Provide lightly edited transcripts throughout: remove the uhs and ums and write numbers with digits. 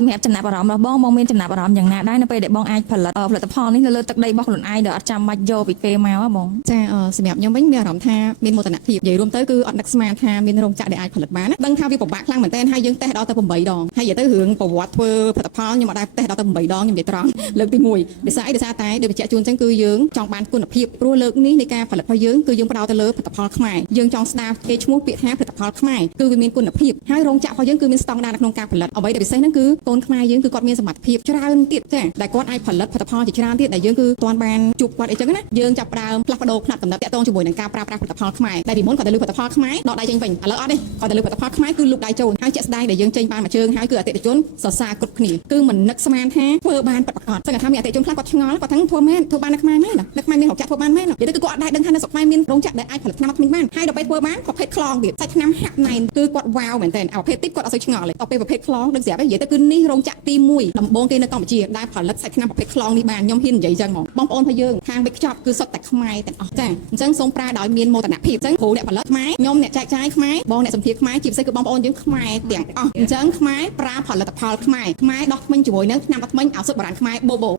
សម្រាប់ចំណាប់អារម្មណ៍របស់បងមានចំណាប់អារម្មណ៍យ៉ាងណាដែរនៅពេលដែលបងអាចផលិតផលនេះនៅលើទឹកដីរបស់ខ្លួនឯងដោយអត់ចាំបាច់យកពីគេមកហ៎បងចាសម្រាប់ខ្ញុំវិញមានអារម្មណ៍ថាមានមោទនភាពនិយាយរួមទៅគឺអត់នឹកស្មានថាមានរោងចក្រដែលអាចផលិតបានដឹងថាវាពិបាកខ្លាំងមែនទែនហើយយើងតេស្តដល់ទៅ8ដងហើយនិយាយទៅរឿងប្រវត្តិធ្វើផលិតផលខ្ញុំអត់ដែរតេស្តដល់ទៅ8ដងខ្ញុំនិយាយត្រង់លើកទី1ដោយសារអីដោយសារតែដូចបញ្ជាក់ជូនអញ្ចឹងគឺយើងចង់បានគុណភាពព្រោះលើកនេះនៃការផលិតរបស់យើងគឺយើងផ្ដោតទៅលើផលិតផលខ្មែរយើងចង់ស្ដារគេឈ្មោះពាក្យថាផលិតផលខ្មែរគឺវាមានគុណភាពហើយរោងចក្ររបស់យើងគឺមានស្តង់ដារនៅក្នុងការផលិតអ្វីដែលពិសេសហ្នឹងគឺកូនខ្មែរយើងគឺគាត់មានសមត្ថភាពច្រើនទៀតចាដែលគាត់អាចផលិតផលិតផលជាច្រើនទៀតដែលយើងគឺទាន់បានជួបគាត់អីចឹងណាយើងចាប់ផ្ដើមផ្លាស់ប្ដូរផ្នត់កំណត់តាក់ទងជាមួយនឹងការប្រើប្រាស់ផលិតផលខ្មែរដែលពីមុនគាត់ទៅលើផលិតផលខ្មែរដកដៃចេញវិញឥឡូវអត់ទេគាត់ទៅលើផលិតផលខ្មែរគឺលូកដៃចូលហើយជាក់ស្ដែងដែលយើងចេញបានមួយជើងហើយគឺអតិថិជនសរសើរគ្រប់គ្នាគឺមិននឹកស្មានថាធ្វើបានប្រកបសឹងថាមានអតិថិជនខ្លះគាត់ឆ្ងល់គាត់ថាធ្វើមែនធ្វើបាននៅខ្មែរមែននៅខ្មែរមានរោងចក្រធ្វើបានមែននិយាយទៅគឺគាត់អត់ដែរដឹងថានៅស្រុកខ្មែរមានរោងចក្រដែលអាចផលិតថ្នាំថ្មីបានហើយដល់ពេលធ្វើបានប្រភេទខ្លងទៀតសាច់ថ្នាំហាក់ណែនគឺគាត់វ៉ាវមែនតើប្រភេទទីគាត់អត់សូវឆ្ងល់ទេដល់ពេលប្រភេទខ្លងដឹងស្រាប់ទេនិយាយទៅគឺនេះរោងចក្រទី1ដំបូងគេនៅកម្ពុជាដែលផលិតសាច់ថ្នាំប្រភេទខ្លងនេះបានខ្ញុំហ៊ាននិយាយចឹងហ្មងបងប្អូនរបស់យើងខាងវិកខ្ចប់គឺសុទ្ធតែខ្មែរទាំងអស់ចាអញ្ចឹងសូមប្រើដោយមានមោទនភាពអញ្ចឹងគ្រូអ្នកផលិតខ្មែរខ្ញុំអ្នកចែកចាយខ្មែរបងអ្នកសម្ភារខ្មែរជាពិសេសគឺបងប្អូនយើងខ្មែរទាំងអស់អញ្ចឹងខ្មែរប្រើផលិតផលខ្មែរដោះថ្មិញជាមួយនឹងថ្នាំដោះថ្មិញឱសថបុរាណខ្មែរបូបូ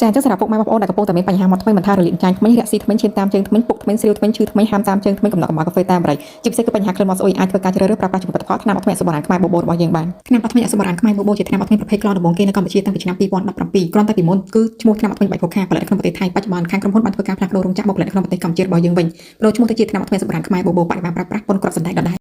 ចាអញ្ចឹងសម្រាប់ពុកម៉ែបងប្អូនដែលកំពុងតែមានបញ្ហាមាត់ធ្មេញមិនថារលាកចាញ់ធ្មេញរាក់ស៊ីធ្មេញឈាមតាមជើងធ្មេញពុកធ្មេញស្រាវធ្មេញឈឺធ្មេញហាមតាមជើងធ្មេញកំណត់កំបោរកាហ្វេតាមបរិយជាពិសេសគឺបញ្ហាក្លិនមាត់ស្អុយអាចធ្វើការជ្រើសរើសប្រើប្រាស់ជាមួយផលិតផលថ្នាំអត់ធ្មេញអសបុរាណខ្មែរបូបូរបស់យើងបានថ្នាំអត់ធ្មេញអសបុរាណខ្មែរបូបូជាថ្នាំអត់ធ្មេញប្រភេទក្លងដំបូងគេនៅកម្ពុជាតាំងពីឆ្នាំ2017គ្រាន់តែពីមុនគឺឈ្មោះថ្នាំអត់ធ្មេញបែកខូខាផលិតនៅក្នុងប្រទេសថៃបច្ចុប្បន្នខាងក្រុមហ៊ុនបានធ្វើការផ្លាស់ប្ដូររោងចក្រមកផលិតនៅក្នុងប្រទេសកម្ពុជារបស់យើងវិញប្ដូរឈ្មោះទៅជាថ្នាំអត់ធ្មេញអសបុរាណខ្មែរបូបូបរិមាណប្រើប្រាស់ប៉ុនគ្រាប់សណ្ដែកដដែល